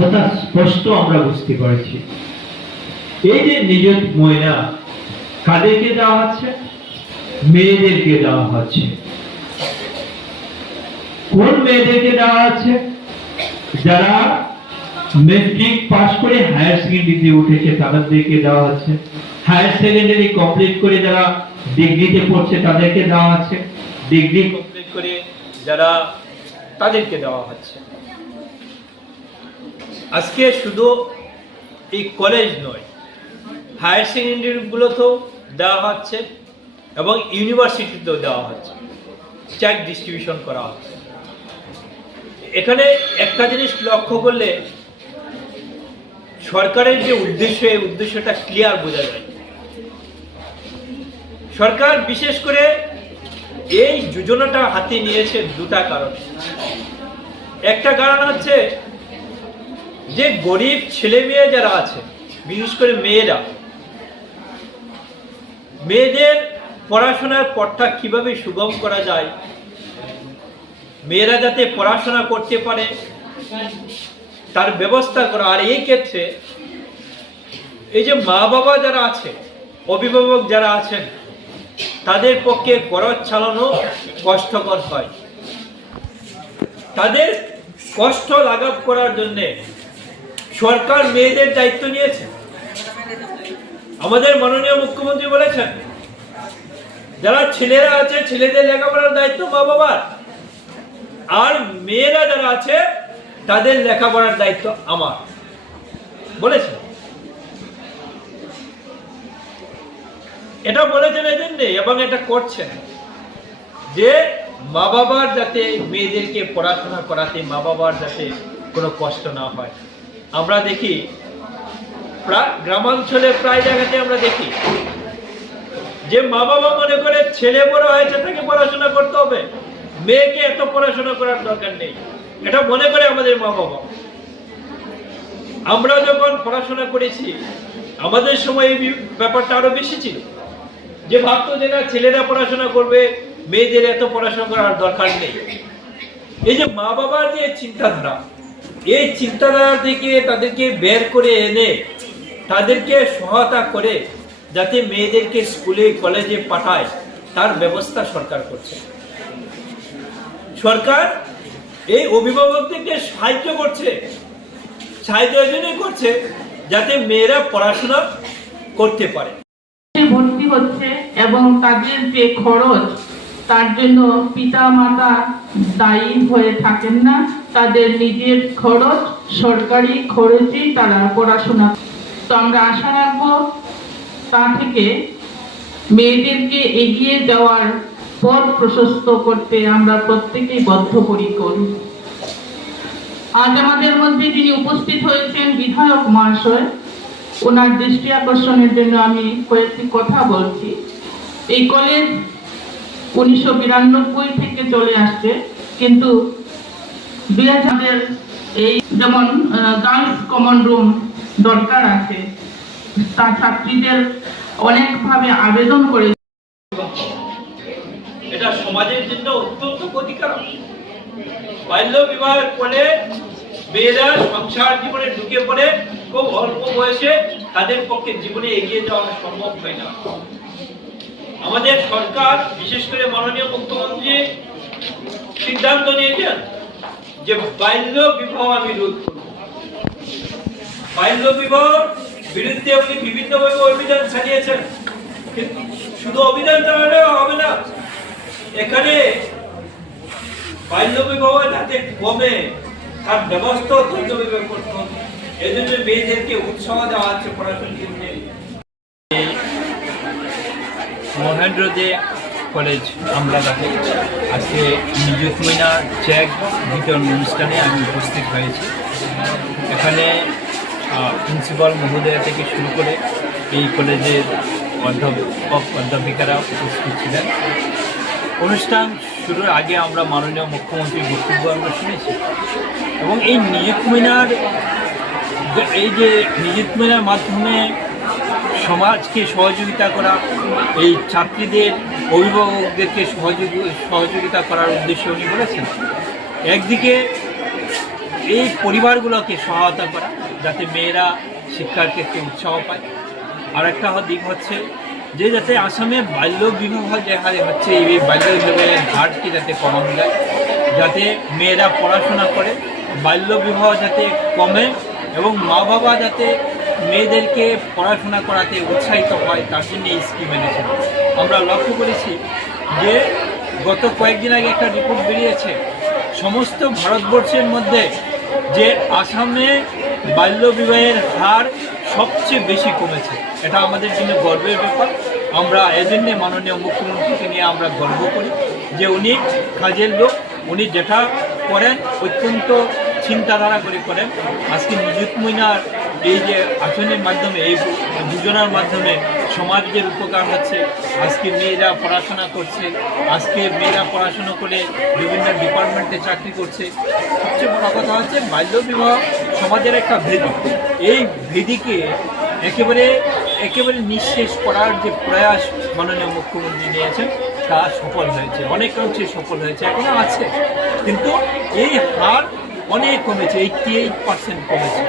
কথা স্পষ্ট আমরা বুঝতে পারছি। এই যে নিযুত ময়না কাদেরকে দেওয়া হচ্ছে? মেয়েদেরকে দেওয়া হচ্ছে। কোন মেয়েদেরকে দেওয়া হচ্ছে? যারা মেট্রিক পাস করে হায়ার সেকেন্ডারিতে উঠেছে, তাদেরকে দেওয়া হচ্ছে। হায়ার সেকেন্ডারি কমপ্লিট করে যারা ডিগ্রিতে পড়ছে, তাদেরকে দেওয়া হচ্ছে। ডিগ্রি কমপ্লিট করে যারা তাদেরকে দেওয়া হচ্ছে। আজকে শুধু এই কলেজ নয় হায়ার সেকেন্ডারিগুলোতেও দেওয়া হচ্ছে এবং ইউনিভার্সিটিতেও দেওয়া হচ্ছে। চেক ডিস্ট্রিবিউশন করা হচ্ছে। এখানে একটা জিনিস লক্ষ্য করলে সরকারের যে উদ্দেশ্য, এই উদ্দেশ্যটা ক্লিয়ার বোঝা যায়। সরকার বিশেষ করে এই যোজনাটা হাতে নিয়েছে দুটা কারণ। একটা কারণ হচ্ছে যে গরিব ছেলে মেয়ে যারা আছে, বিশেষ করে মেয়েরা, মেয়েদের পড়াশোনার পথটা কীভাবে সুগম করা যায়, মেয়েরা যাতে পড়াশোনা করতে পারে, তার ব্যবস্থা করা, আর এই ক্ষেত্রে এই যে মা বাবা যারা আছে, অভিভাবক যারা আছেন, তাদের পক্ষে খরচ চালানো কষ্টকর হয়। তাদের কষ্ট লাঘব করার জন্যে সরকার মেয়েদের দায়িত্ব নিয়েছে। আমাদের মাননীয় মুখ্যমন্ত্রী বলেছেন, যারা ছেলেরা আছে, ছেলেদের লেখাপড়ার দায়িত্ব মা বাবার। আর মেয়েরা যারা আছে, তাদের লেখাপড়ার দায়িত্ব আমার। বলেছেন। এটা বলেছেন এই জন্যে এবং এটা করছেন যে মা বাবার যাতে মেয়েদেরকে পড়াশোনা করাতে, মা বাবার যাতে কোনো কষ্ট না হয়। আমরা দেখি। গ্রামাঞ্চলে প্রায় জায়গাতে আমরা দেখি। যে মা বাবা মনে করে ছেলে বড় হয়েছে, তাকে পড়াশোনা করতে হবে। মেয়েকে এত পড়াশোনা করার দরকার নেই। এটা মনে করে আমাদের মা বাবা আমরা যখন পড়াশোনা করেছি, আমাদের সময় এই ব্যাপারটা আরও বেশি ছিল। যে ভাবতো যে না, ছেলেরা পড়াশোনা করবে, মেয়েদের এত পড়াশোনা করার দরকার নেই। এই যে মা বাবার যে চিন্তাধারা এই চিন্তাধারা থেকে তাদেরকে বের করে এনে তাদেরকে সহায়তা করে যাতে মেয়েদেরকে স্কুলে, কলেজে পাঠায়, তার ব্যবস্থা সরকার করছে। সরকার এই অভিভাবকদেরকে সাহায্য করছে সাহায্য করছে যাতে মেয়েরা পড়াশোনা করতে পারে। ভর্তি হচ্ছে এবং তাদের যে খরচ তার জন্য পিতা মাতা দায়ী হয়ে থাকেন না। তাদের নিজের খরচ, সরকারি খরচেই তারা পড়াশোনা তো আমরা আশা রাখব তা থেকে মেয়েদেরকে এগিয়ে যাওয়ার পথ প্রশস্ত করতে আমরা প্রত্যেকেই বদ্ধপরিকর। আজ আমাদের মধ্যে যিনি উপস্থিত হয়েছেন বিধায়ক মহাশয়, ওনার দৃষ্টি আকর্ষণের জন্য আমি কয়েকটি কথা বলছি। এই কলেজ উনিশশো বিরানব্বই থেকে চলে আসছে। কিন্তু দুই হাজার এই যেমন গার্লস কমন রুম দরকার আছে, তা ছাত্রীদের অনেকভাবে আবেদন করে এটা সমাজের জন্য অত্যন্ত ক্ষতিকারক। বাল্য বিবাহের ফলে মেয়েরা সংসার জীবনে ঢুকে পড়ে, খুব অল্প বয়সে তাদের পক্ষে জীবনে এগিয়ে যাওয়া সম্ভব হয় না। আমাদের সরকার, বিশেষ করে মাননীয় মুখ্যমন্ত্রী, সিদ্ধান্ত নিয়েছেন যে বাল্য বিবাহ আমি রোধ করব। বাল্য বিবাহ বিরুদ্ধে উনি অভিযান চালিয়েছেন। শুধু অভিযান চালালে হবে না, এখানে বাল্য বিবাহ যাতে কমে, তার ব্যবস্থা দ্বৈত বিবাহ করতে হবে। মেয়েদেরকে উৎসাহ দেওয়া হচ্ছে পড়াশোনার জন্য। মহেন্দ্র দে কলেজ আমরা দেখে আজকে নিযুত মিনা চেক বিতরণ অনুষ্ঠানে আমি উপস্থিত হয়েছি। এখানে প্রিন্সিপাল মহোদয়া থেকে শুরু করে এই কলেজের অধ্যাপক অধ্যাপিকারা উপস্থিত ছিলেন। অনুষ্ঠান শুরুর আগে আমরা মাননীয় মুখ্যমন্ত্রীর বক্তব্য আমরা শুনেছি। এবং এই নিযুত মিনার এই যে নিযুত মিনার মাধ্যমে সমাজকে সহযোগিতা করা, এই ছাত্রীদের অভিভাবকদেরকে সহযোগী, সহযোগিতা করার উদ্দেশ্যে উনি বলেছেন। একদিকে এই পরিবারগুলোকে সহায়তা করা, যাতে মেয়েরা শিক্ষার ক্ষেত্রে উৎসাহ পায়। আর একটা দিক হচ্ছে যে যাতে আসামে বাল্য বিবাহ যে হারে হচ্ছে, এই বাল্য বিবাহের হারটি যাতে কমানো যায় যাতে মেয়েরা পড়াশোনা করে, বাল্য বিবাহ যাতে কমে এবং মা বাবা যাতে মেয়েদেরকে পড়াশোনা করাতে উৎসাহিত হয়, তার জন্য এই স্কিম এনেছে। আমরা লক্ষ্য করেছি যে গত কয়েকদিন আগে একটা রিপোর্ট বেরিয়েছে, সমস্ত ভারতবর্ষের মধ্যে যে আসামে বাল্যবিবাহের হার সবচেয়ে বেশি কমেছে। এটা আমাদের জন্য গর্বের ব্যাপার। আমরা এজন্যে মাননীয় মুখ্যমন্ত্রীকে নিয়ে আমরা গর্ব করি যে উনি কাজের লোক, উনি যেটা করেন অত্যন্ত চিন্তাধারা করে করেন। আজকে নিযুত মহিনার এই যে আচরণের মাধ্যমে, এই যোজনার মাধ্যমে সমাজের উপকার হচ্ছে। আজকে মেয়েরা পড়াশোনা করছে, আজকে মেয়েরা পড়াশোনা করে বিভিন্ন ডিপার্টমেন্টে চাকরি করছে। সবচেয়ে বড় কথা হচ্ছে বাল্য বিবাহ সমাজের একটা ভেদি। এই ভেদিকে একেবারে একেবারে নিঃশেষ করার যে প্রয়াস মাননীয় মুখ্যমন্ত্রী নিয়েছেন, তা সফল হয়েছে। অনেক অংশে সফল হয়েছে এখনও আছে। কিন্তু এই হার অনেক কমেছে এইটটি এইট পার্সেন্ট কমেছে।